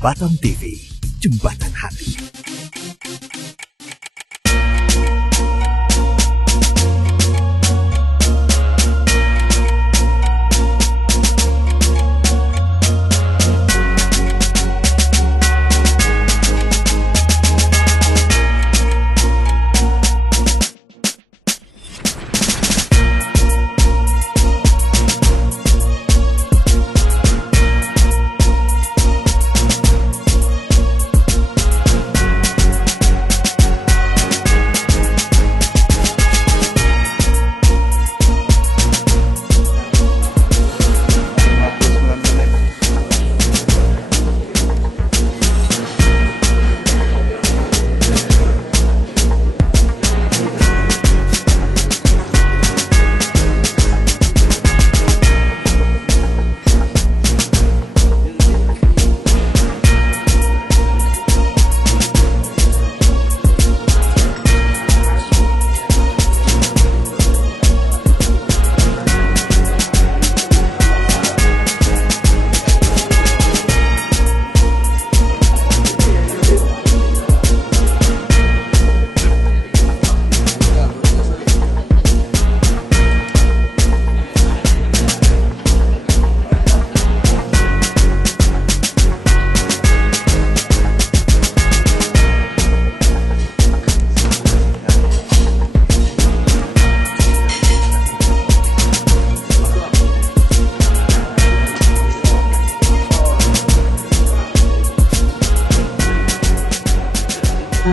Jembatan TV, Jembatan Hati.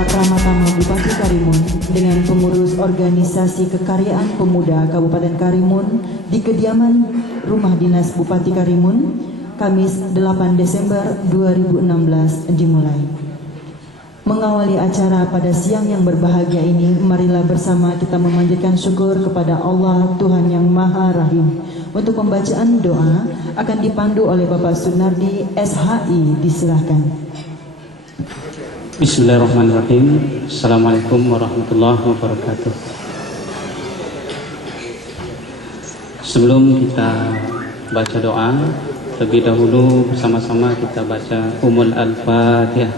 Tama-tama Bupati Karimun dengan pengurus organisasi kekaryaan pemuda Kabupaten Karimun di kediaman Rumah Dinas Bupati Karimun, Kamis 8 Desember 2016 dimulai. Mengawali acara pada siang yang berbahagia ini, marilah bersama kita memanjatkan syukur kepada Allah Tuhan yang Maha Rahim. Untuk pembacaan doa akan dipandu oleh Bapak Sunardi SHI, disilahkan. Bismillahirrahmanirrahim. Assalamualaikum warahmatullahi wabarakatuh. Sebelum kita baca doa, lebih dahulu bersama-sama kita baca Ummul Al-Fatihah.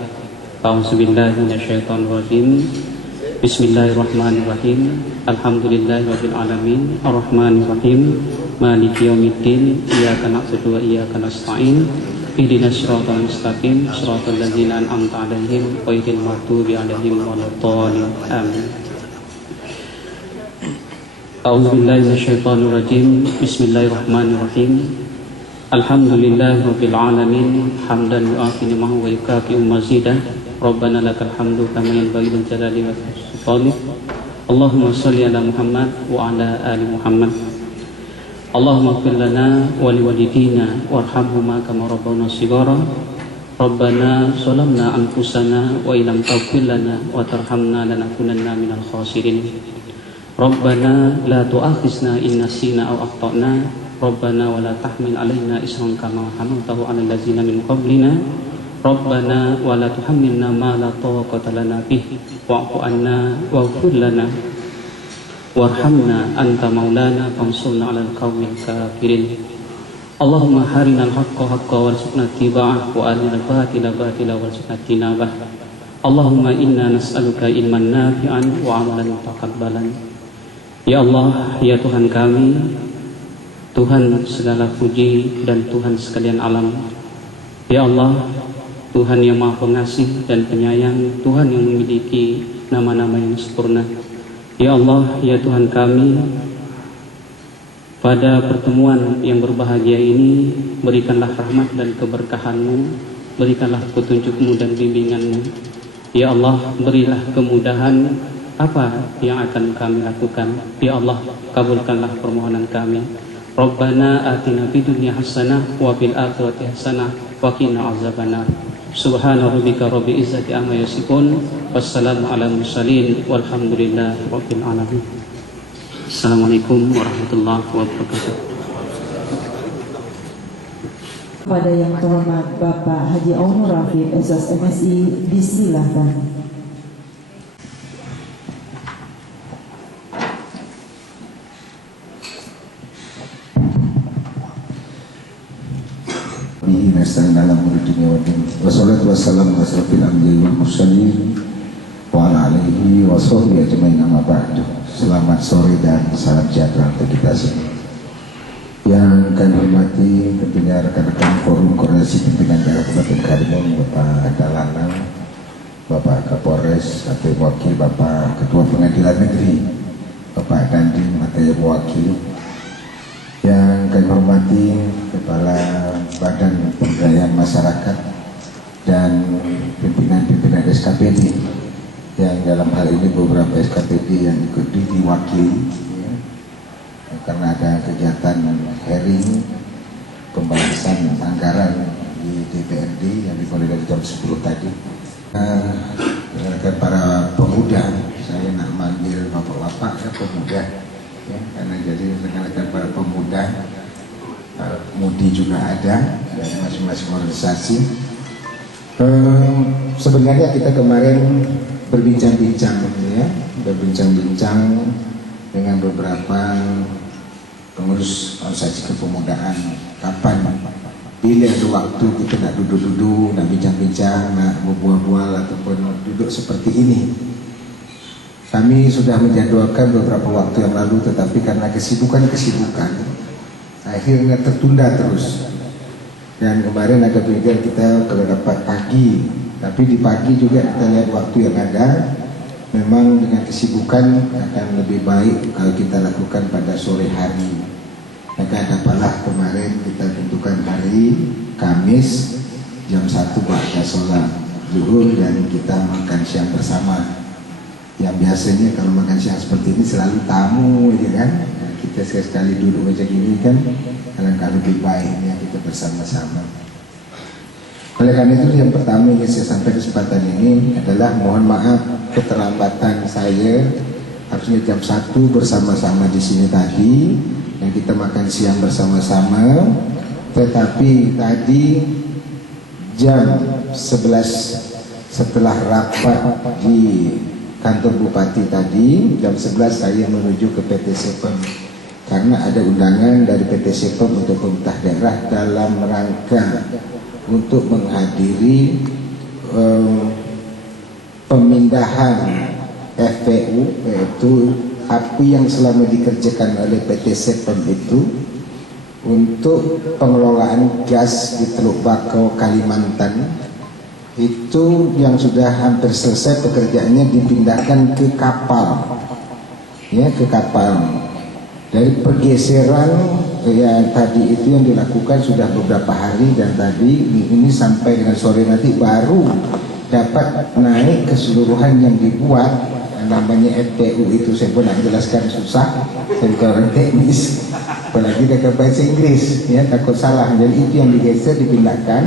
A'udzubillahi minasyaitonirrajim. Bismillahirrahmanirrahim. Alhamdulillahirabbil alamin, arrahmanirrahim, maliki yaumiddin, iyyaka na'budu wa iyyaka nasta'in. Ihdinas siratal mustaqim, siratal ladzina an'amta 'alaihim ghairil maghdubi 'alaihim waladdallin. Amin. A'udzubillahi minasyaitonir rajim. Bismillahirrahmanirrahim. Alhamdulillahirabbil alamin, hamdan yu'afi ni'amahu wa yukafi'u mazidah. Rabbana lakal hamdu kama yanbaghi li jalali wajhika. Allahumma shalli ala Muhammad wa ala ali Muhammad. Allahumma ighfir lana wa liwalidina warhamhuma kama rabbawna shighara. Rabbana zalamna anfusana wa illam taghfir lana wa tarhamna lanakunanna minal khasirin. Rabbana la tu'akhizna in nasina aw akhtana. Rabbana wa la tahmil 'alaina isran kama hamaltahu 'alal ladzina min qablina. Rabbana wa la tuhammilna ma la taqata lana bihi wa'fu 'anna waghfir lana warhamna anta maulana fansurna 'alal qaumil kafirin. Allahumma harinal haqqa haqqan warzuqna ittiba'ah wa arinal batila batila warzuqna ijtinabah. Allahumma inna nas'aluka ilman nafi'an wa 'amalan mutaqabbalan. Ya Allah, ya Tuhan kami, Tuhan segala puji dan Tuhan sekalian alam. Ya Allah, Tuhan yang Maha Pengasih dan Penyayang, Tuhan yang memiliki nama-nama yang sempurna. Ya Allah, ya Tuhan kami, pada pertemuan yang berbahagia ini, berikanlah rahmat dan keberkahan-Mu, berikanlah petunjuk-Mu dan bimbingan-Mu. Ya Allah, berilah kemudahan apa yang akan kami lakukan. Ya Allah, kabulkanlah permohonan kami. Rabbana atina fid dunya hasanah wa fil akhirati hasanah wa qina azabannar. Subhana rabbika rabbil izzati amma yasifun, wassalamu ala mursalin, walhamdulillahi rabbil alamin. Assalamualaikum warahmatullahi wabarakatuh. Pada yang terhormat Bapak Haji Aunur Rafiq, SOS MSI, disilahkan. bihi nasta'in ala umuri dunya waddin. Wassalatu wassalamu ala asyrofil anbiya'i wal mursalin wa ala alihi wa sahbihi ajmain, amma ba'du. Selamat sore dan salam sejahtera untuk kita semua. Yang kami hormati tentunya rekan-rekan Forum Koordinasi Pimpinan Daerah Kabupaten Karimun, Bapak Dalanang, Bapak Kapolres, atau wakil Bapak Ketua Pengadilan Negeri, Bapak Dandim atau yang mewakili. Yang kami hormati Kepala Badan Pemberdayaan Masyarakat dan pimpinan-pimpinan SKPD, yang dalam hal ini beberapa SKPD yang ikut diwakili ya, karena ada kegiatan hearing pembahasan anggaran di DPRD yang dimulai dari jam 10 tadi. Rekan para pemuda, saya nak manggil bapak-bapak ya, pemuda ya, karena jadi rekan-rekan para pemuda, mudi juga ada dari masing-masing organisasi. Sebenarnya kita kemarin berbincang-bincang dengan beberapa pengurus organisasi kepemudaan, kapan bila ada waktu kita nak duduk-duduk, nak bincang-bincang, nak berbual-bual ataupun duduk seperti ini. Kami sudah menjadwalkan beberapa waktu yang lalu, tetapi karena kesibukan akhirnya tertunda terus. Dan kemarin ada pilihan kita kalau dapat pagi, tapi di pagi juga kita lihat waktu yang ada. Memang dengan kesibukan akan lebih baik kalau kita lakukan pada sore hari. Maka dapatlah kemarin kita tentukan hari Kamis jam 1 ba'da sholat zuhur, dan kita makan siang bersama. Yang biasanya kalau makan siang seperti ini selalu tamu aja kan. Nah, kita sekali-sekali duduk macam ini kan, kadang-kadang lebih baiknya kita bersama-sama. Oleh karena itu yang pertama yang saya sampaikan kesempatan ini adalah mohon maaf keterlambatan saya. Harusnya jam 1 bersama-sama di sini tadi, yang kita makan siang bersama-sama, tetapi tadi jam 11 setelah rapat di kantor Bupati tadi, jam 11 saya menuju ke PT Sepem karena ada undangan dari PT Sepem untuk pemerintah daerah dalam rangka untuk menghadiri pemindahan FPU, yaitu apa yang selama dikerjakan oleh PT Sepem itu untuk pengelolaan gas di Teluk Bakau, Kalimantan. Itu yang sudah hampir selesai pekerjaannya dipindahkan ke kapal, ya, ke kapal. Dari pergeseran yang tadi itu yang dilakukan sudah beberapa hari, dan tadi ini sampai dengan sore nanti baru dapat naik keseluruhan yang dibuat. Namanya FPU itu saya pun nak jelaskan susah, saya bukan orang teknis, apalagi dengan bahasa Inggris ya, takut salah. Jadi itu yang digeser, dipindahkan,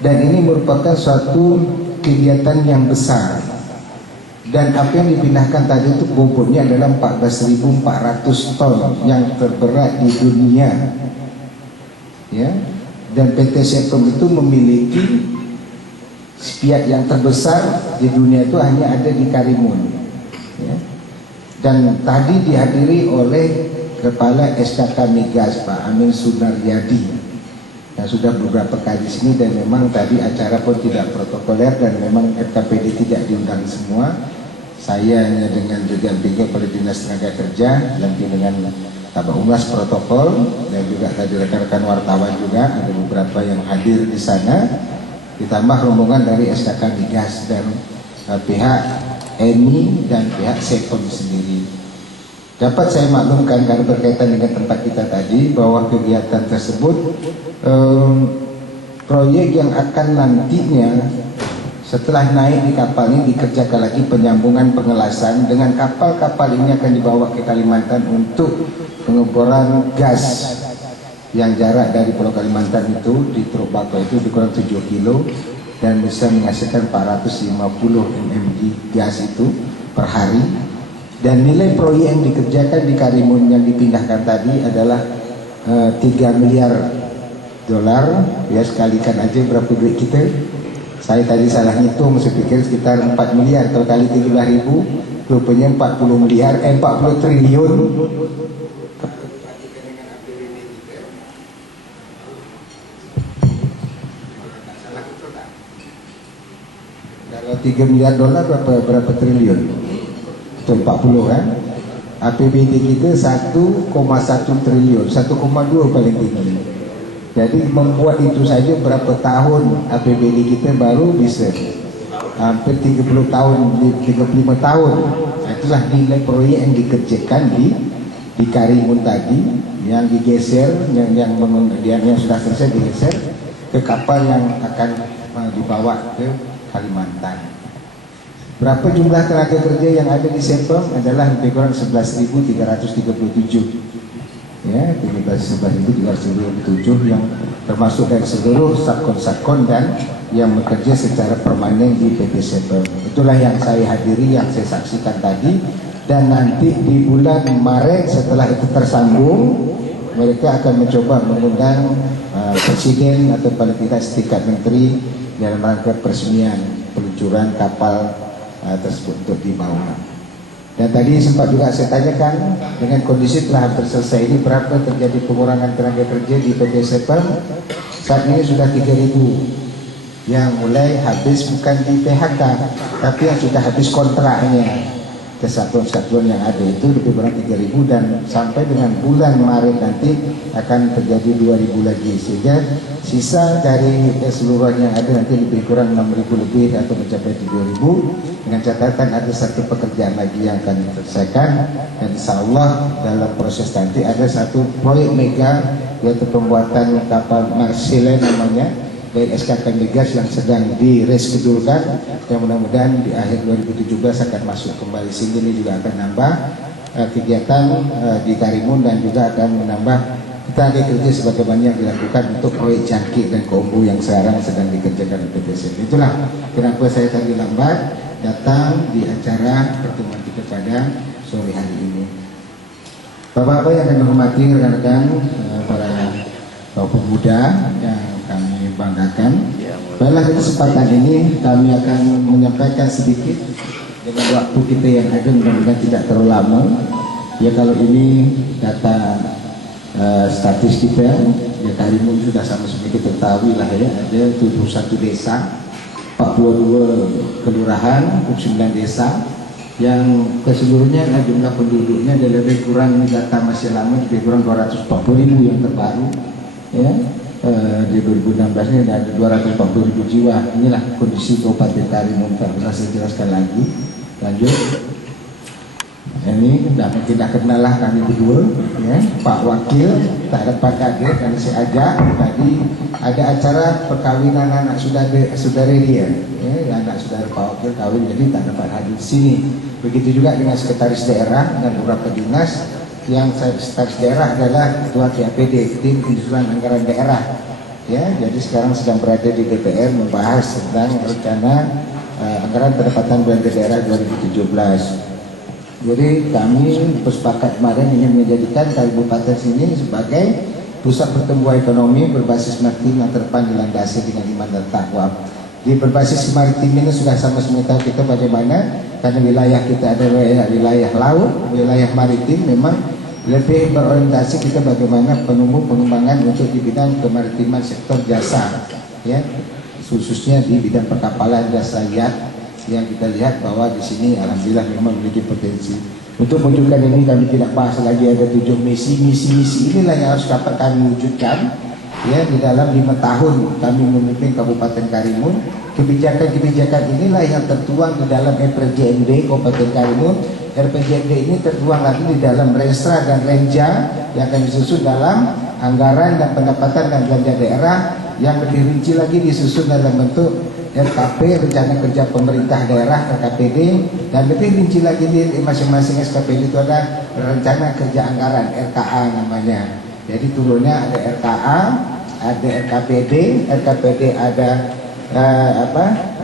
dan ini merupakan suatu kegiatan yang besar. Dan apa yang dipindahkan tadi itu bobotnya adalah 14.400 ton yang terberat di dunia ya. Dan PT Sepem itu memiliki spiat yang terbesar di dunia itu hanya ada di Karimun ya. Dan tadi dihadiri oleh Kepala SKK Migas Pak Amin Sunaryadi yang sudah beberapa kali di sini, dan memang tadi acara pun tidak protokoler dan memang FKPD tidak diundang semua. Saya hanya dengan juga oleh Dinas Tenaga Kerja, nanti dengan Kabak Humas protokol, dan juga tadi rekan-rekan wartawan juga ada beberapa yang hadir di sana, ditambah rombongan dari SKK Migas dan pihak ENI dan pihak Sepem sendiri. Dapat saya maklumkan karena berkaitan dengan tempat kita tadi bahwa kegiatan tersebut proyek yang akan nantinya setelah naik di kapal ini dikerjakan lagi penyambungan pengelasan, dengan kapal-kapal ini akan dibawa ke Kalimantan untuk pengeboran gas yang jarak dari Pulau Kalimantan itu di Teluk Bakau itu dikurang 7 kilo dan bisa menghasilkan 450 mmg gas itu per hari. Dan nilai proyek yang dikerjakan di Karimun yang dipindahkan tadi adalah 3 miliar dolar ya, sekalikan aja berapa duit kita. Saya tadi salah ngitung, saya pikir sekitar 4 miliar, kalau kali 13.000 rupanya 40 miliar, 40 triliun. 3 miliar dolar berapa triliun? Itu 40 kan? APBD kita 1,1 triliun, 1,2 paling tinggi. Jadi membuat itu saja berapa tahun APBD kita baru bisa hampir 30 tahun, 35 tahun. Itulah nilai proyek yang dikerjakan di Karimun tadi, yang digeser, yang sudah selesai digeser ke kapal yang akan dibawa ke Kalimantan. Berapa jumlah tenaga kerja yang ada di Sepang adalah lebih kurang 11.337. Ya, 11.337 yang termasuk dari seluruh sakon-sakon dan yang bekerja secara permanen di PT Sepang. Itulah yang saya hadiri, yang saya saksikan tadi. Dan nanti di bulan Maret setelah itu tersambung, mereka akan mencoba mengundang Presiden atau paling tidak setingkat menteri dalam rangka peresmian peluncuran kapal tersebut untuk dibawa. Dan tadi sempat juga saya tanyakan, dengan kondisi telah hampir selesai ini, berapa terjadi pengurangan tenaga kerja di PT Sepang? Saat ini sudah 3.000 yang mulai habis, bukan di PHK, tapi yang sudah habis kontraknya. Kesatuan-kesatuan yang ada itu lebih kurang 3.000, dan sampai dengan bulan Maret nanti akan terjadi 2.000 lagi, sehingga sisa dari keseluruhan yang ada nanti lebih kurang 6.000 lebih atau mencapai 7.000, dengan catatan ada satu pekerjaan lagi yang akan diselesaikan. Dan insya Allah dalam proses nanti ada satu proyek mega, yaitu pembuatan kapal Marcelle namanya dari SKK Migas yang sedang direskedulkan, yang mudah-mudahan di akhir 2017 akan masuk kembali, sehingga ini juga akan nambah kegiatan di Karimun dan juga akan menambah tenaga kerja sebagaimana yang dilakukan untuk proyek Jangkrik dan Kombu yang sekarang sedang dikerjakan di PT SEM. Itulah kenapa saya tadi lambat datang di acara pertemuan kita pada sore hari ini. Bapak-bapak yang kami hormati, rekan-rekan, para pemuda yang kami banggakan, pada kesempatan ini kami akan menyampaikan sedikit dengan waktu kita yang ada, mudah-mudahan tidak terlalu lama. Ya, kalau ini data statis kita, ya Karimun sudah sama-sama kita ketahui lah ya, ada 71 desa, 42 kelurahan, 29 desa, yang keseluruhnya jumlah penduduknya ada lebih kurang, ini data masih lama, lebih kurang 240.000 yang terbaru ya. Di 2016 ini ada 240.000 jiwa. Inilah kondisi Kabupaten Karimun. Tak usah saya jelaskan lagi. Lanjut. Ini tidak kenal lah kami berdua ya. Pak Wakil tak dapat hadir karena saya ajak tadi ada acara perkawinan anak saudara dia ya, anak saudara Pak Wakil kawin, jadi tak dapat hadir di sini. Begitu juga dengan sekretaris daerah dan beberapa dinas. Yang sekretaris daerah adalah Ketua TAPD, Tim Penyusunan Anggaran Daerah ya. Jadi sekarang sedang berada di DPR membahas tentang rencana anggaran pendapatan belanja daerah 2017. Jadi kami bersepakat kemarin ingin menjadikan Kabupaten sini sebagai pusat pertumbuhan ekonomi berbasis maritim yang terdepan dilandasi dengan iman dan takwa. Di berbasis maritim ini sudah sama-sama tahu kita bagaimana, karena wilayah kita ada wilayah laut, wilayah maritim, memang lebih berorientasi kita bagaimana pengembangan untuk di bidang kemaritiman sektor jasa ya, khususnya di bidang perkapalan jasa yacht, yang kita lihat bahwa di sini alhamdulillah memang memiliki potensi. Untuk menunjukkan ini kami tidak bahas lagi, ada 7 misi inilah yang harus dapat kami wujudkan ya di dalam 5 tahun kami memimpin Kabupaten Karimun. Kebijakan-kebijakan inilah yang tertuang di dalam RPJMD Kabupaten Karimun. RPJMD ini tertuang lagi di dalam Restra dan Renja yang akan disusun dalam anggaran dan pendapatan dan belanja daerah, yang lebih rinci lagi disusun dalam bentuk RKP, Rencana Kerja Pemerintah Daerah, RKPD, dan lebih rinci lagi di masing-masing SKPD itu ada Rencana Kerja Anggaran, RKA namanya. Jadi turunnya ada RKA, ada RKPD ada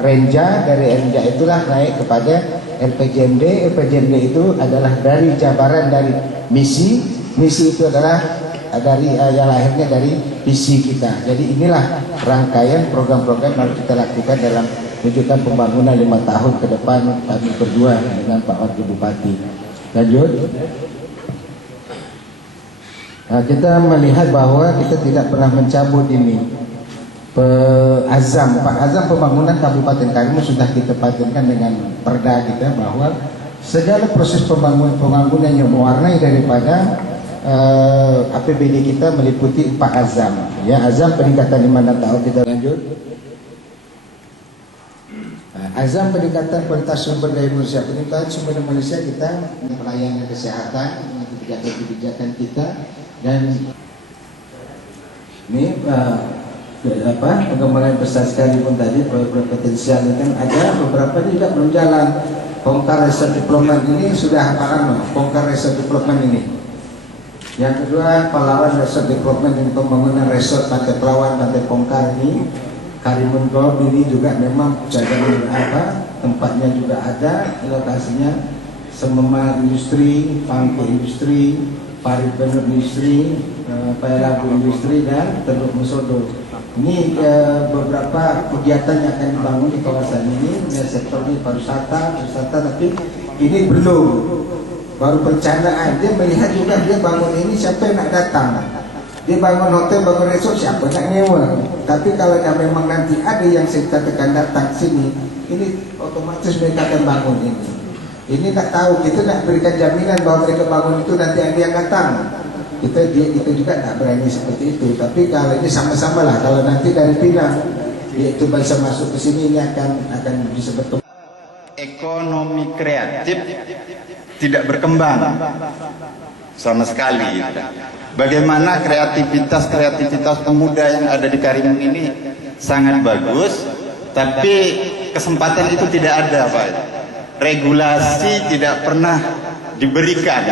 Renja, dari Renja itulah naik kepada RPJMD. RPJMD itu adalah dari jabaran dari misi itu adalah dari yang lahirnya dari visi kita. Jadi inilah rangkaian program-program yang harus kita lakukan dalam menunjukkan pembangunan 5 tahun ke depan kami berdua dengan Pak Wakil Bupati. Lanjut. Nah, kita melihat bahwa kita tidak pernah mencabut ini Pak Azam pembangunan Kabupaten Karimun sudah kita patenkan dengan perda kita bahwa segala proses pembangunan yang mewarnai daripada APBD kita meliputi 4 azam. Ya, azam peningkatan 5 tahun kita lanjut. Azam peningkatan kualitas sumber daya manusia, peningkatan sumber daya manusia kita, pelayanan kesehatan, kebijakan kita, dan ini pengembangan besar sekalipun tadi proyek potensial kan ada beberapa juga belum jalan. Pongkar Resort Development ini sudah apa lama? Pongkar Resort Development ini. Yang kedua, Pahlawan Resort Development dan pembangunan resort Pantai Pelawan, Pantai Pongkar ini, Karimun Golf ini juga memang jaga tempatnya juga ada, lokasinya Sememar Industri, Pangke Industri, Paripurna Industri, Payalagu Industri, dan Teluk Musodo. Ini beberapa kegiatan yang akan dibangun di kawasan ini. Sektor ini pariwisata, tapi ini belum, baru perencanaan. Dia melihat juga dia bangun ini siapa yang nak datang. Dia bangun hotel, bangun resort, siapa nak nyewa. Tapi kalau memang nanti ada yang kita tekan datang sini, ini otomatis mereka akan bangun ini. Ini tak tahu, kita nak berikan jaminan bahwa mereka bangun itu nanti ada yang datang. Kita juga tak berani seperti itu. Tapi kalau ini sama-sama lah. Kalau nanti dari Pinang dia itu bisa masuk ke sini, ini akan bisa berkembang. Ekonomi kreatif tidak berkembang sama sekali. Bagaimana kreativitas pemuda yang ada di Karimun ini sangat bagus, tapi kesempatan itu tidak ada, Pak. Regulasi tidak pernah diberikan.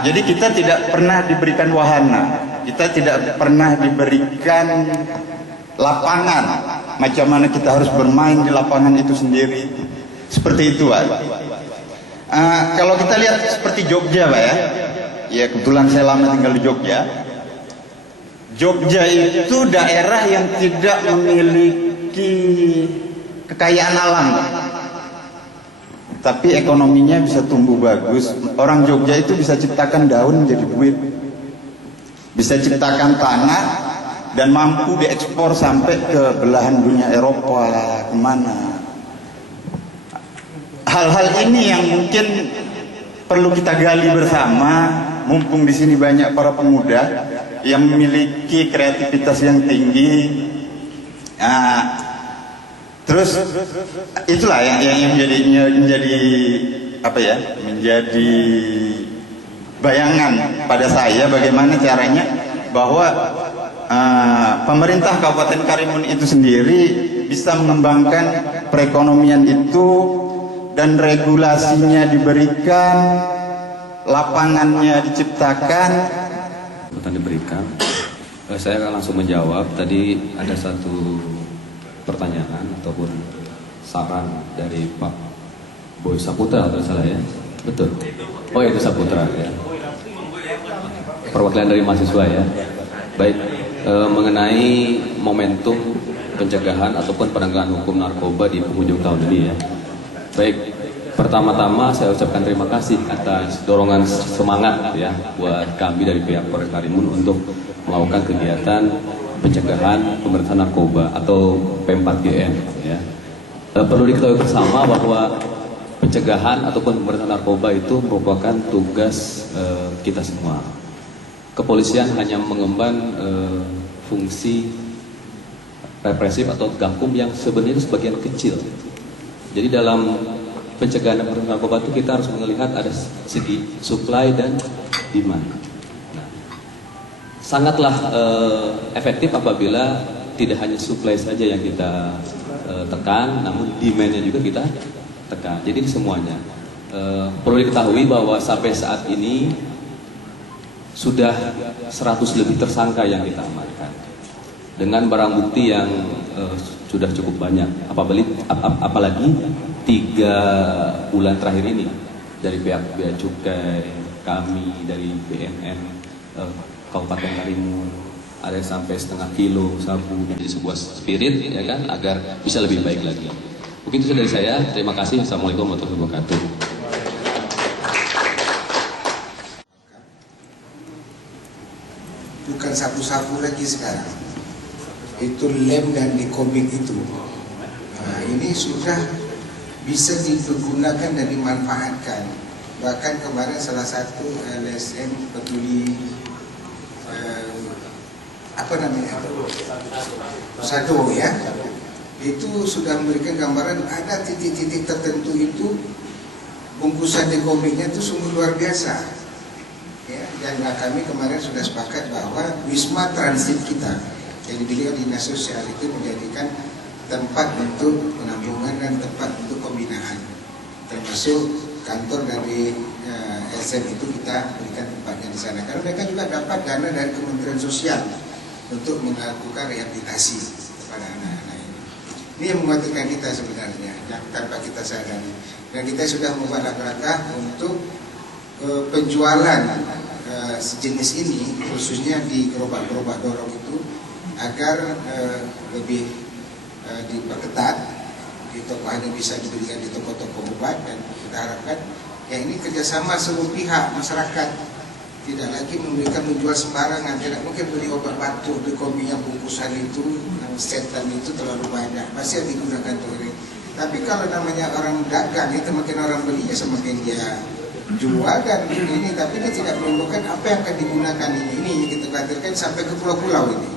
Jadi kita tidak pernah diberikan wahana, kita tidak pernah diberikan lapangan. Macam mana kita harus bermain di lapangan itu sendiri. Seperti itu, Pak. Kalau kita lihat seperti Jogja, Pak, ya kebetulan saya lama tinggal di Jogja. Jogja itu daerah yang tidak memiliki kekayaan alam, tapi ekonominya bisa tumbuh bagus. Orang Jogja itu bisa ciptakan daun menjadi duit, bisa ciptakan tanah dan mampu diekspor sampai ke belahan dunia Eropa, kemana. Hal-hal ini yang mungkin perlu kita gali bersama, mumpung di sini banyak para pemuda yang memiliki kreativitas yang tinggi. Terus itulah yang menjadi bayangan pada saya, bagaimana caranya bahwa pemerintah Kabupaten Karimun itu sendiri bisa mengembangkan perekonomian itu, dan regulasinya diberikan, lapangannya diciptakan. Diberikan. Saya akan langsung menjawab. Tadi ada satu pertanyaan ataupun saran dari Pak Boy Saputra, kalau salah ya, betul. Oh itu Saputra ya. Perwakilan dari mahasiswa ya. Baik, mengenai momentum pencegahan ataupun penegakan hukum narkoba di penghujung tahun ini ya. Baik, pertama-tama saya ucapkan terima kasih atas dorongan semangat ya buat kami dari pihak Polres Karimun untuk melakukan kegiatan pencegahan pemberantasan narkoba atau P4GN ya. Perlu diketahui bersama bahwa pencegahan ataupun pemberantasan narkoba itu merupakan tugas kita semua. Kepolisian hanya mengemban fungsi represif atau gakum yang sebenarnya itu sebagian kecil. Jadi dalam pencegahan pemberantasan narkoba itu kita harus melihat ada segi supply dan demand. Sangatlah efektif apabila tidak hanya supply saja yang kita tekan, namun demand-nya juga kita tekan. Jadi semuanya. Perlu diketahui bahwa sampai saat ini sudah 100 lebih tersangka yang kita amankan dengan barang bukti yang sudah cukup banyak. Apalagi 3 bulan terakhir ini dari pihak Bea Cukai, kami dari BNN Kabupaten Karimun ada yang sampai setengah kilo sabu, jadi sebuah spirit ya kan, agar bisa lebih baik lagi. Mungkin itu dari saya. Terima kasih. Assalamualaikum warahmatullahi wabarakatuh. Bukan sapu-sapu lagi sekarang. itu lem dan di komik itu. Nah, ini sudah bisa digunakan dan dimanfaatkan. Bahkan kemarin salah satu LSM peduli Sado ya, itu sudah memberikan gambaran ada titik-titik tertentu itu bungkusan di komiknya itu sungguh luar biasa ya. Dan kami kemarin sudah sepakat bahwa wisma transit kita, jadi beliau dinas sosial itu menjadikan tempat untuk penampungan dan tempat untuk pembinaan, termasuk kantor dari SM itu kita berikan tempatnya di sana karena mereka juga dapat dana dari Kementerian Sosial untuk melakukan rehabilitasi kepada anak-anak ini. Ini yang mematikan kita sebenarnya, yang tanpa kita sadari. Dan kita sudah membuat langkah untuk penjualan sejenis ini, khususnya di gerobak-gerobak dorong itu, agar lebih diperketat. Di toko hanya bisa diberikan di toko-toko obat, dan kita harapkan ya ini kerjasama seluruh pihak masyarakat, tidak lagi memberikan menjual sembarangan. Tidak mungkin beli obat batuk di kombi yang bungkusan itu, yang setan itu terlalu banyak, pasti yang digunakan untuk ini. Tapi kalau namanya orang dagang itu makin orang beli ya semakin dia jual dan ini, tapi dia tidak menentukan apa yang akan digunakan ini kita khawatirkan sampai ke pulau-pulau ini.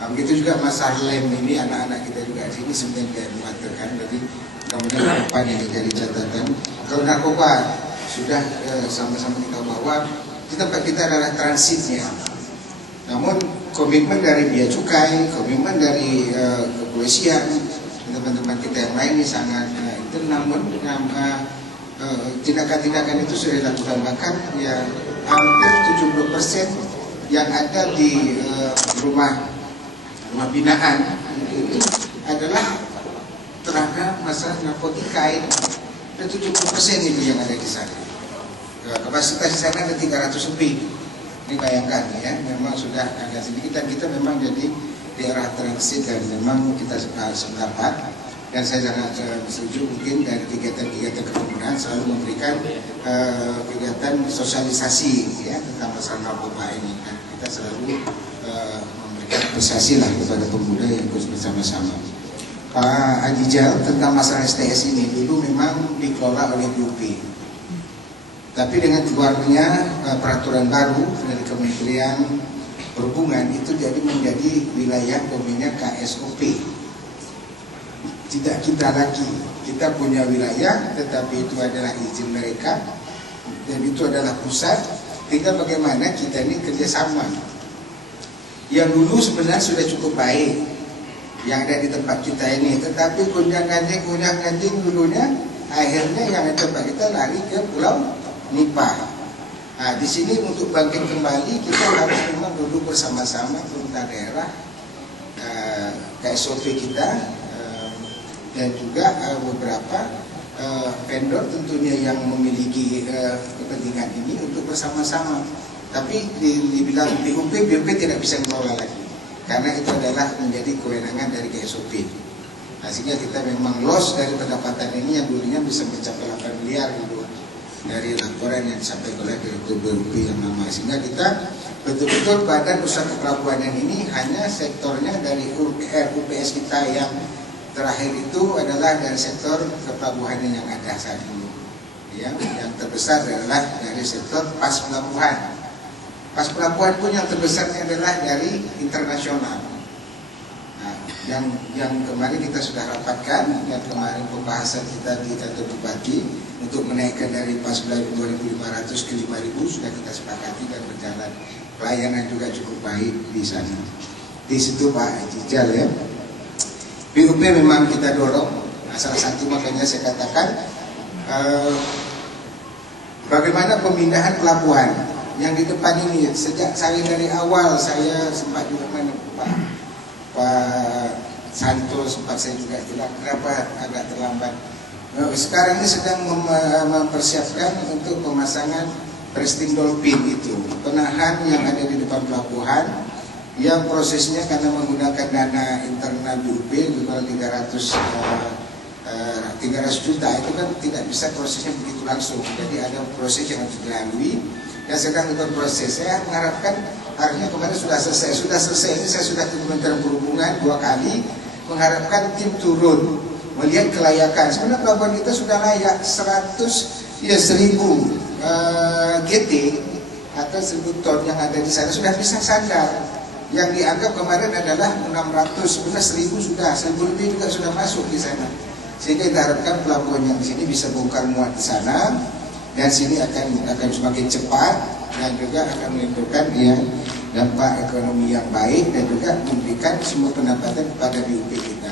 Nah, begitu juga masalah lem ini, anak-anak kita juga di sini sebenarnya mengatakan, jadi kemudian depan ini jadi catatan. Kalau narkoba sudah sama-sama kita bahwa di tempat kita adalah transitnya. Namun komitmen dari Bea Cukai, komitmen dari kepolisian, teman-teman kita yang lain ini sangat itu. Namun tindakan-tindakan itu sudah dilakukan, bahkan ya hampir 70% yang ada di rumah binaan itu adalah terhadap masalah narkotika ini. Dan 70% itu yang ada di sana. Kapasitas di sana ada 300 lebih. Ini bayangkan ya, memang sudah agak sedikit, dan kita memang jadi daerah transit dan memang kita sependapat. Dan saya sangat setuju mungkin dari kegiatan-kegiatan kepemudaan selalu memberikan kegiatan sosialisasi ya tentang masalah narkoba ini. Dan kita selalu apresiasi lah kepada pemuda yang ikut bersama-sama. Pak Adijal tentang masalah STS ini dulu memang dikelola oleh BUP, tapi dengan keluarnya peraturan baru dari Kementerian Perhubungan itu jadi menjadi wilayah domainnya KSOP. Tidak kita lagi, kita punya wilayah tetapi itu adalah izin mereka dan itu adalah pusat. Tinggal bagaimana kita ini kerjasama. Yang dulu sebenarnya sudah cukup baik yang ada di tempat kita ini, tetapi gunjang-ganjing dulunya akhirnya yang ada tempat kita lari ke Pulau Nipah. Nah, di sini untuk bangkit kembali kita harus memang duduk bersama-sama pemerintah daerah, KSOP kita dan juga beberapa vendor tentunya yang memiliki kepentingan ini untuk bersama-sama. Tapi dibilang BUP tidak bisa mengelola lagi karena itu adalah menjadi kewenangan dari KSOP. Nah, sehingga kita memang loss dari pendapatan ini yang dulunya bisa mencapai 8 miliar gitu dari laporan yang disampaikan oleh Direktur BUP yang nama. Sehingga kita betul-betul badan usaha kepelabuhanan ini hanya sektornya dari RUPS kita yang terakhir itu adalah dari sektor kepelabuhanan yang ada saat ini. Yang terbesar adalah dari sektor pas pelabuhan. Pas pelabuhan pun yang terbesarnya adalah dari internasional. Nah, yang kemarin kita sudah rapatkan, dan kemarin pembahasan kita di kantor bupati untuk menaikkan dari pas pelabuhan 2.500 ke 5.000 sudah kita sepakati dan berjalan. Pelayanan juga cukup baik di sana. Di situ Pak Jijal ya. BUP memang kita dorong. Nah, salah satu makanya saya katakan bagaimana pemindahan pelabuhan yang di depan ini. Sejak dari awal saya sempat juga Pak Santo sempat saya juga bilang kenapa agak terlambat. Sekarang ini sedang mempersiapkan untuk pemasangan resting dolphin itu, penahan yang ada di depan pelabuhan, yang prosesnya karena menggunakan dana internal BUP kalau 300 juta itu kan tidak bisa prosesnya begitu langsung, jadi ada proses yang harus dilalui dan sedang berproses. Saya mengharapkan harusnya kemarin sudah selesai ini saya sudah ke Kementerian Perhubungan 2 kali mengharapkan tim turun melihat kelayakan. Sebenarnya pelabuhan kita sudah layak 1000 GT atau 1000 ton yang ada di sana sudah bisa sandar. Yang dianggap kemarin adalah 600, sebenarnya 1000 sudah, 1000 lebih juga sudah masuk di sana. Sehingga kita harapkan pelabuhan yang di sini bisa bongkar muat di sana dan sini akan semakin cepat dan juga akan menimbulkan dampak ekonomi yang baik dan juga memberikan semua pendapatan kepada BUP kita.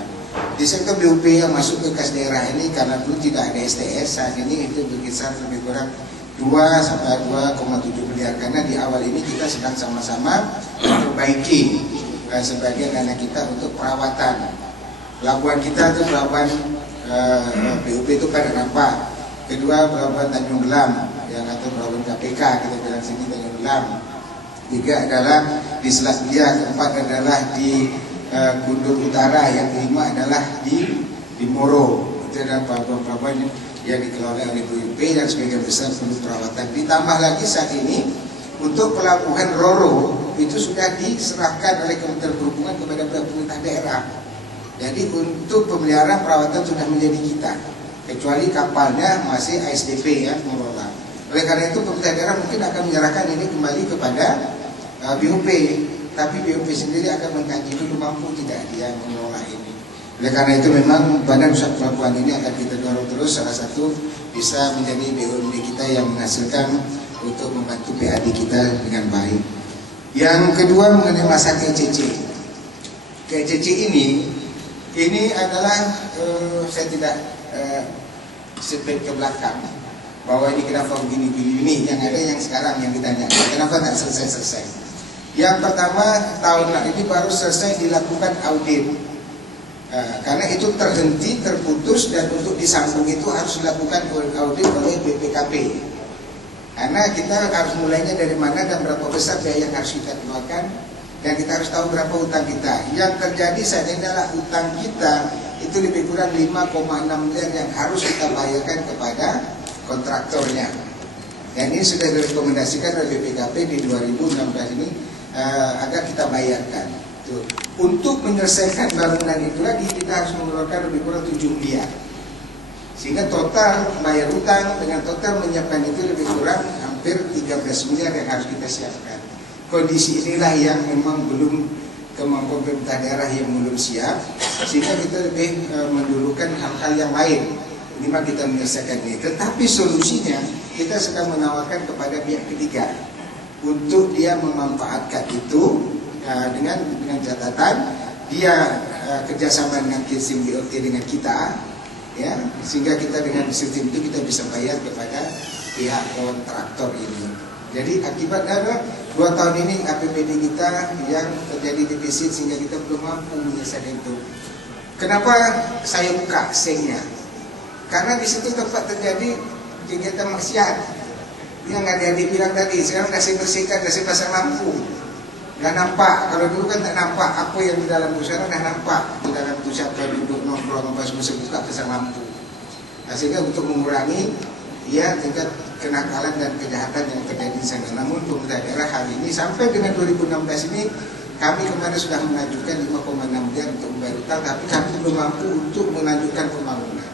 Di sektor BUP yang masuk ke kas daerah ini karena dulu tidak ada STS, saat ini itu berkisar lebih kurang 2 sampai 2,7 miliar karena di awal ini kita sedang sama-sama memperbaiki sebagian dana kita untuk perawatan. Pelabuhan kita itu pelabuhan BUP itu pada nampak. Kedua pelabuhan Tanjung Gelam yang atau pelabuhan KPK kita bilang sini Tanjung Gelam. 3 adalah di Selat Biak, 4 adalah di Kundur Utara, yang 5 adalah di Moro. Itu adalah pelabuhan yang dikelola oleh BUP yang sebagian besar perlu perawatan. Ditambah lagi saat ini untuk pelabuhan Roro itu sudah diserahkan oleh Kementerian Perhubungan kepada pemerintah daerah. Jadi untuk pemeliharaan perawatan sudah menjadi kita, kecuali kapalnya masih ASDP ya mengelola. Oleh karena itu pemerintah daerah mungkin akan menyerahkan ini kembali kepada BUP, tapi BUP sendiri akan mengkaji dulu mampu tidak dia mengelola ini. Oleh karena itu memang Badan Usaha Pelabuhan ini akan kita dorong terus, salah satu bisa menjadi BUMD kita yang menghasilkan untuk membantu PAD kita dengan baik. Yang kedua mengenai masa KCC. KCC ini adalah saya tidak setback ke belakang bahwa ini kenapa begini yang ada yang sekarang yang ditanya kenapa tak selesai. Yang pertama tahun ini baru selesai dilakukan audit karena itu terhenti terputus dan untuk disambung itu harus dilakukan audit oleh BPKP karena kita harus mulainya dari mana dan berapa besar biaya yang harus kita keluarkan dan kita harus tahu berapa utang kita. Yang terjadi saat ini adalah utang kita itu lebih kurang 5,6 miliar yang harus kita bayarkan kepada kontraktornya. Dan ini sudah direkomendasikan oleh BPKP di 2016 ini agar kita bayarkan. Tuh. Untuk menyelesaikan bangunan itu lagi kita harus mengeluarkan lebih kurang 7 miliar. Sehingga total bayar utang dengan total menyiapkan itu lebih kurang hampir 13 miliar yang harus kita siapkan. Kondisi inilah yang memang belum kemampuan pemerintah daerah yang belum siap, sehingga kita lebih mendulukan hal-hal yang lain. Minimal kita menyelesaikan ini. Tetapi solusinya kita sedang menawarkan kepada pihak ketiga untuk dia memanfaatkan itu dengan catatan dia kerjasama dengan sistem BOT dengan kita, ya, sehingga kita dengan sistem itu kita bisa bayar kepada pihak kontraktor ini. Jadi akibatnya 2 tahun ini APBD kita yang terjadi defisit sehingga kita belum mampu menyelesaikan itu. Kenapa saya buka sengnya? Karena di situ tempat terjadi kegiatan maksiat. Yang adik-adik bilang tadi, sekarang kasih bersihkan, kasih pasang lampu. Nggak nampak, kalau dulu kan tak nampak apa yang di dalam busana, dah nampak di dalam tu siapa duduk nongkrong pas musim buka pasang lampu. Nah, sehingga untuk mengurangi tingkat kenakalan dan kejahatan yang terjadi di sana. Namun pemerintah daerah hari ini sampai dengan 2016 ini kami kemarin sudah mengajukan 5,6 miliar untuk membayar utang, tapi kami belum mampu untuk melanjutkan pembangunan.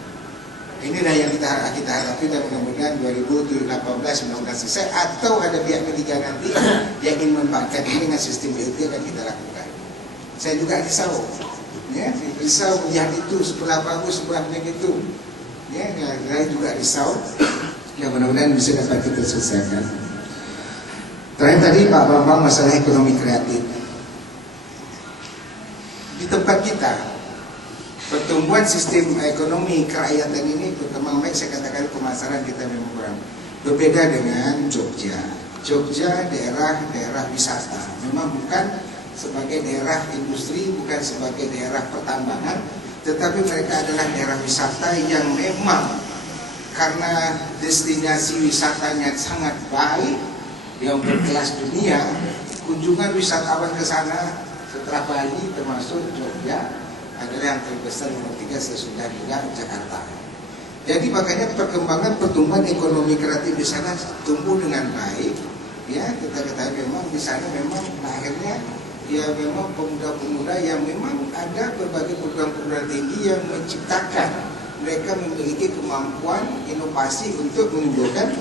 Inilah yang kita hadapi dan mudah-mudahan 2018 selesai atau ada pihak ketiga nanti yang ingin memanfaatkan ini dengan sistem BOT akan kita lakukan. Saya juga risau, ya, risau melihat itu sebelah bagus sebelah begitu, ya, saya juga risau. Ya mudah-mudahan bisa dapat kita selesaikan. Terakhir tadi Pak Bambang masalah ekonomi kreatif. Di tempat kita pertumbuhan sistem ekonomi kerakyatan ini berkembang baik, saya katakan pemasaran kita memang kurang. Berbeda dengan Jogja. Jogja daerah wisata. Memang bukan sebagai daerah industri, bukan sebagai daerah pertambangan, tetapi mereka adalah daerah wisata yang memang karena destinasi wisatanya sangat baik, yang berkelas dunia, kunjungan wisatawan ke sana setelah Bali termasuk Jogja adalah yang terbesar nomor 3 sesudah juga Jakarta. Jadi makanya perkembangan pertumbuhan ekonomi kreatif di sana tumbuh dengan baik ya kita ketahui memang di sana memang akhirnya ya memang pemuda-pemuda yang memang ada berbagai program-program tinggi yang menciptakan, mereka memiliki kemampuan inovasi untuk menimbulkan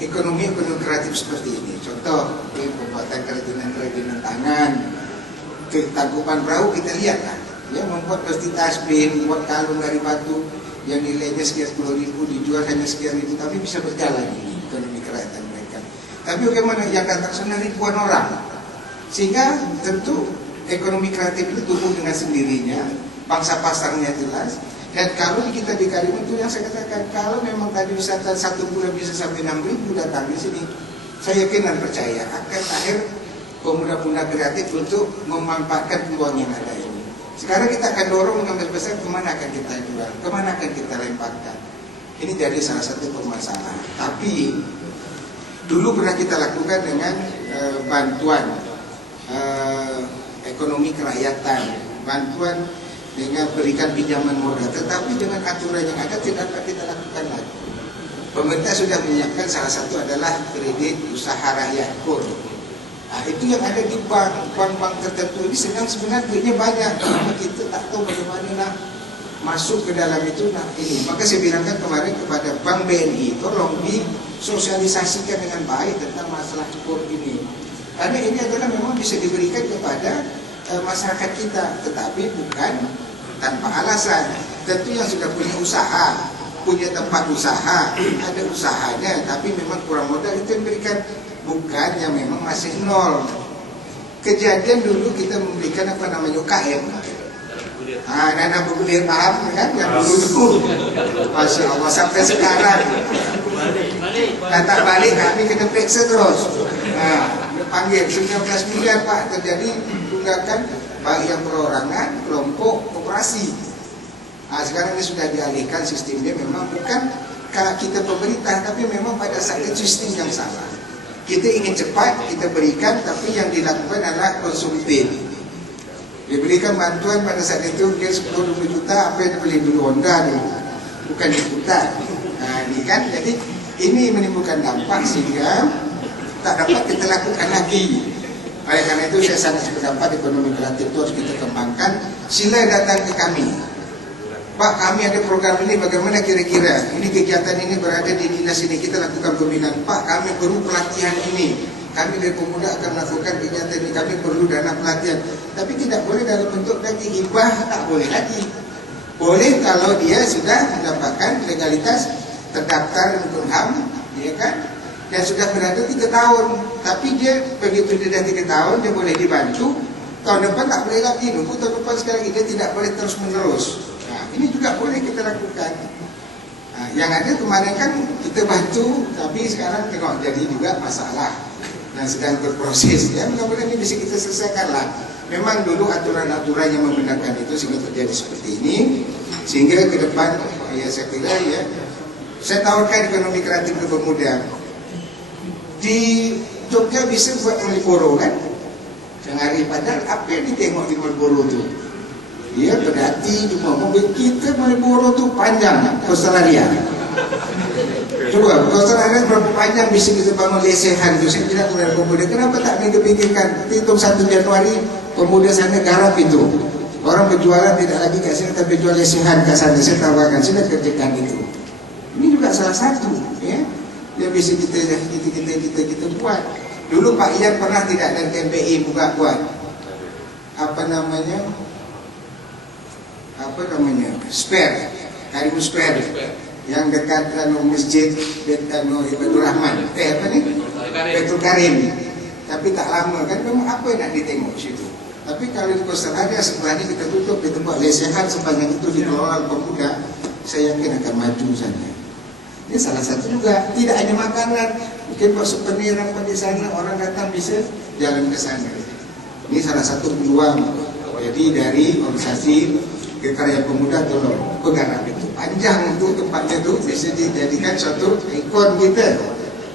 ekonomi kreatif seperti ini. Contoh, pembuatan kerajinan tangan, ketangkupan perahu kita lihat kan, ya membuat plastik tasbih, membuat kalung dari batu yang nilainya sekian 10.000 dijual hanya sekian ribu, tapi bisa berjalan ini ekonomi kerakyatan mereka. Tapi bagaimana yang datang sana ribuan orang, sehingga tentu ekonomi kreatif itu tumbuh dengan sendirinya, pangsa pasarnya jelas. Dan kalau kita di Karimun itu yang saya katakan, kalau memang tadi wisata 1 bulan bisa sampai 6.000 datang di sini, saya yakin dan percaya akan lahir pemuda-pemuda kreatif untuk memanfaatkan peluang yang ada ini. Sekarang kita akan dorong mengambil besar, kemana akan kita jual, kemana akan kita lemparkan. Ini jadi salah satu permasalahan. Tapi dulu pernah kita lakukan dengan bantuan ekonomi kerakyatan, bantuan dengan berikan pinjaman modal, tetapi dengan aturan yang ada tidak dapat kita lakukan lagi. Pemerintah sudah menyiapkan, salah satu adalah kredit usaha rakyat kur. Nah, itu yang ada di bank-bank tertentu ini sedang sebenarnya duitnya banyak, tapi kita tak tahu bagaimana nak masuk ke dalam itu. Nah ini, maka saya bilangkan kemarin kepada Bank BNI, tolong disosialisasikan dengan baik tentang masalah kur ini, karena ini adalah memang bisa diberikan kepada masyarakat kita, tetapi bukan tanpa alasan. Tentu yang sudah punya usaha, punya tempat usaha, ada usahanya, tapi memang kurang modal, itu yang diberikan, bukan yang memang masih nol. Kejadian dulu kita memberikan apa namanya UKM, anak-anak bergulir paham kan, yang dulu, Masya Allah sampai sekarang kata balik kami kena periksa terus. Panggil 19 miliar Pak, terjadi tunggakan baik yang perorangan, kelompok, koperasi. Nah, sekarang ini sudah dialihkan sistemnya, memang bukan karena kita pemerintah, tapi memang pada saat itu sistem yang salah. Kita ingin cepat, kita berikan, tapi yang dilakukan adalah konsumtif. Diberikan bantuan pada saat itu dia 10-20 juta, apa yang dibeli dulu Honda dulu, bukan diputar. Nah ini kan, jadi ini menimbulkan dampak sehingga tak dapat kita lakukan lagi. Oleh karena itu saya sangat sependapat ekonomi kreatif itu harus kita kembangkan. Sila datang ke kami, Pak, kami ada program ini, bagaimana kira-kira ini kegiatan ini berada di dinas ini, kita lakukan pembinaan. Pak, kami perlu pelatihan ini, kami dari pemuda akan melakukan kegiatan ini, kami perlu dana pelatihan. Tapi tidak boleh dalam bentuk lagi hibah, tak boleh lagi. Boleh kalau dia sudah mendapatkan legalitas terdaftar untuk HAM, ya kan? Dan sudah berada 3 tahun, tapi dia begitu dia 3 tahun dia boleh dibantu. Tahun depan tak boleh lagi, nunggu tahun depan sekali lagi, dia tidak boleh terus menerus. Nah ini juga boleh kita lakukan. Nah, yang ada kemarin kan kita bantu, tapi sekarang tengok jadi juga masalah dan sedang berproses. Ya mudah-mudahan ini bisa kita selesaikan lah. Memang dulu aturan-aturan yang membenarkan itu sehingga terjadi seperti ini, sehingga ke depan ya saya kira ya saya tawarkan ekonomi kreatif ke pemuda. Di Jogja bisa buat Malioboro kan, sehari, padahal apa yang ditengok di Malioboro itu? Ya berarti cuma mobil kita Malioboro itu panjang Australia. Coba Australia berapa panjang bisa kita bangun lesehan itu? Saya tidak kepada pemuda, kenapa tak dipikirkan? Hitung 1 Januari pemuda sana garap itu. Orang berjualan tidak lagi kat sini tapi jual lesehan kat sana. Saya tawarkan, sila kerjakan itu. Ini juga salah satu, ya. Yang bisa kita buat. Dulu Pak Ian pernah tidak dan KPI buat apa namanya spare, Karimun Spare yang dekat masjid Ibadur Rahman, Betul Karim. Tapi tak lama kan, memang apa yang nak ditengok situ. Tapi kalau di Australia sebelahnya kita tutup, kita buat lesehan sepanjang itu dikelola pemuda, saya yakin akan maju sana. Ini salah satu juga, tidak hanya makanan, mungkin buat souvenir apa di sana, orang datang bisa jalan ke sana. Ini salah satu peluang. Jadi dari organisasi Kekarya Pemuda tolong pegarap itu panjang untuk tempatnya itu bisa dijadikan suatu ikon kita,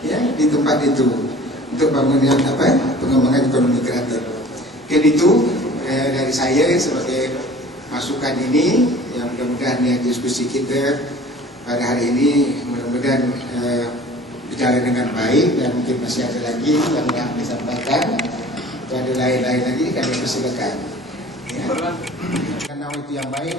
ya di tempat itu untuk bangunan pengembangan ekonomi kreatif. Jadi itu dari saya sebagai masukan ini, yang mudah-mudahan ya diskusi kita pada hari ini mudah-mudahan berjalan dengan baik, dan mungkin masih ada lagi yang disampaikan. Itu ada lain-lain lagi, kami persilakan. Ya. Karena itu yang baik.